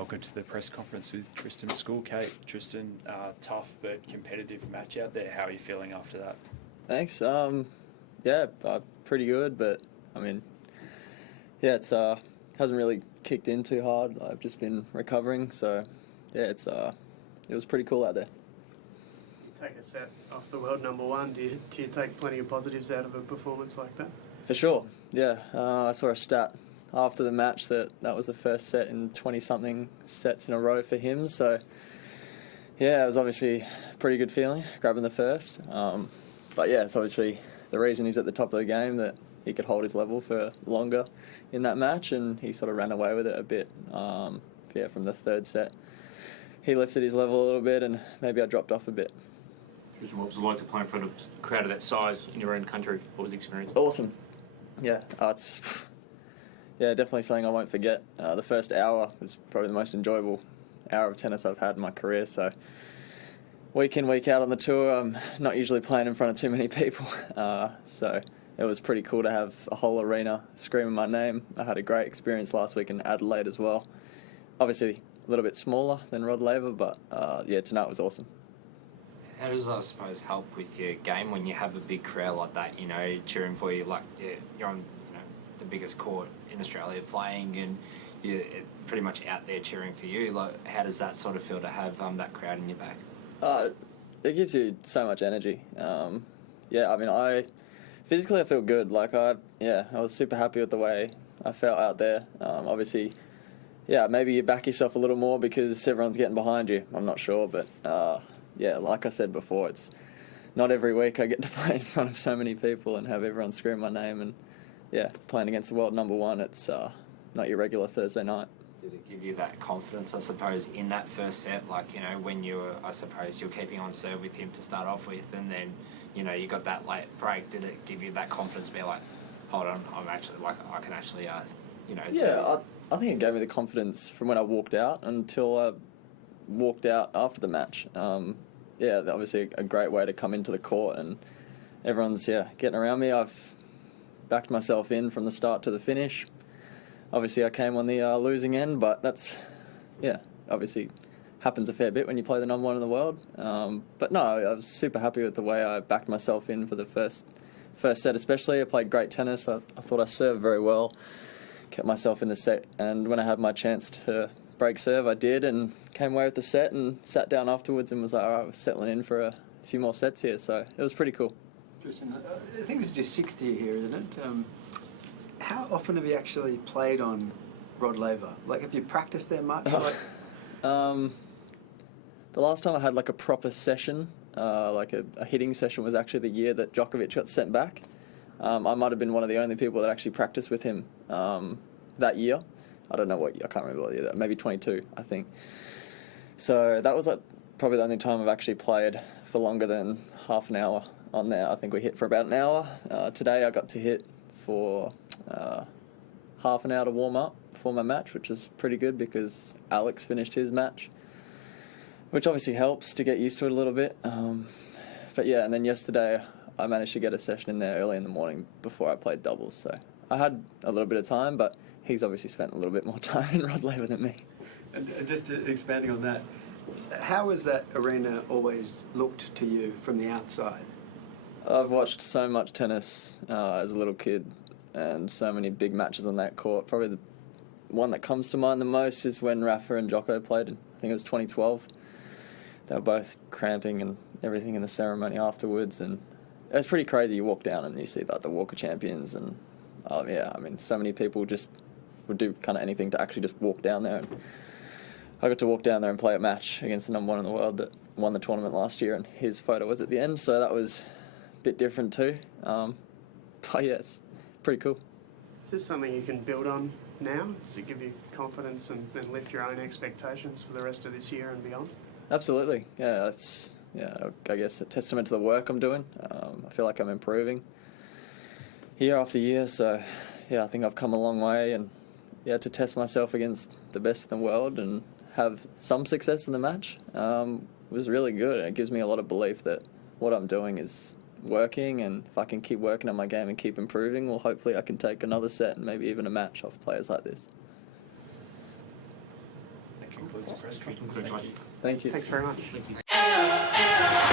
Welcome to the press conference with Tristan Schoolkate. Tristan, tough but competitive match out there. How are you feeling after that? Thanks. Pretty good, but I mean, yeah, it's hasn't really kicked in too hard. I've just been recovering, so yeah, it was pretty cool out there. You take a set off the world number one. Do you take plenty of positives out of a performance like that? For sure. Yeah, I saw a stat after the match that was the first set in 20-something sets in a row for him. So yeah, it was obviously a pretty good feeling grabbing the first. But yeah, it's obviously the reason he's at the top of the game, that he could hold his level for longer in that match, and he sort of ran away with it a bit. From the third set, he lifted his level a little bit, and maybe I dropped off a bit. What was it like to play in front of a crowd of that size in your own country? What was the experience? Awesome. Yeah, it's definitely something I won't forget. The first hour was probably the most enjoyable hour of tennis I've had in my career. So week in, week out on the tour, I'm not usually playing in front of too many people. So it was pretty cool to have a whole arena screaming my name. I had a great experience last week in Adelaide as well. Obviously a little bit smaller than Rod Laver, but tonight was awesome. How does that, I suppose, help with your game when you have a big crowd like that, cheering for you? Like, you're on the biggest court in Australia playing, and you're pretty much out there cheering for you. Like, how does that sort of feel to have that crowd in your back? It gives you so much energy. I physically feel good. Like, I was super happy with the way I felt out there. Obviously, maybe you back yourself a little more because everyone's getting behind you. I'm not sure, but like I said before, it's not every week I get to play in front of so many people and have everyone scream my name. And playing against the world number one, it's not your regular Thursday night. Did it give you that confidence, I suppose, in that first set? Like, when you were, I suppose, you're keeping on serve with him to start off with, and then, you got that late break. Did it give you that confidence to be like, hold on, I can actually, do this? I think it gave me the confidence from when I walked out until I walked out after the match. Obviously a great way to come into the court, and everyone's getting around me. I've backed myself in from the start to the finish. Obviously I came on the losing end, but that's obviously happens a fair bit when you play the number one in the world. But no, I was super happy with the way I backed myself in for the first set especially. I played great tennis. I thought I served very well, kept myself in the set, and when I had my chance to break serve, I did, and came away with the set and sat down afterwards and was like, all right, we're settling in for a few more sets here. So it was pretty cool. Tristan, I think this is your sixth year here, isn't it? How often have you actually played on Rod Laver? Like, have you practiced there much? The last time I had like a proper session, like a hitting session, was actually the year that Djokovic got sent back. I might have been one of the only people that actually practiced with him that year. I don't know what year, I can't remember what year, maybe 22, I think. So that was like probably the only time I've actually played for longer than half an hour on there. I think we hit for about an hour. Today I got to hit for half an hour to warm up before my match, which is pretty good because Alex finished his match, which obviously helps to get used to it a little bit. And then yesterday I managed to get a session in there early in the morning before I played doubles. So I had a little bit of time, but he's obviously spent a little bit more time in Rod Laver than me. And just expanding on that, how has that arena always looked to you from the outside? I've watched so much tennis as a little kid, and so many big matches on that court. Probably the one that comes to mind the most is when Rafa and Djoko played in, I think it was 2012. They were both cramping and everything in the ceremony afterwards, and it was pretty crazy. You walk down and you see like the Walk of Champions, and so many people just would do kind of anything to actually just walk down there. And I got to walk down there and play a match against the number one in the world that won the tournament last year, and his photo was at the end, so that was a bit different too. It's pretty coul. Is this something you can build on now? Does it give you confidence and lift your own expectations for the rest of this year and beyond? Absolutely. I guess a testament to the work I'm doing. I feel like I'm improving year after year, so I think I've come a long way, and to test myself against the best in the world and have some success in the match was really good, and it gives me a lot of belief that what I'm doing is working, and if I can keep working on my game and keep improving, well, hopefully I can take another set and maybe even a match off players like this. concludes the press conference. Congratulations. Thank you. Thanks very much. Thank you.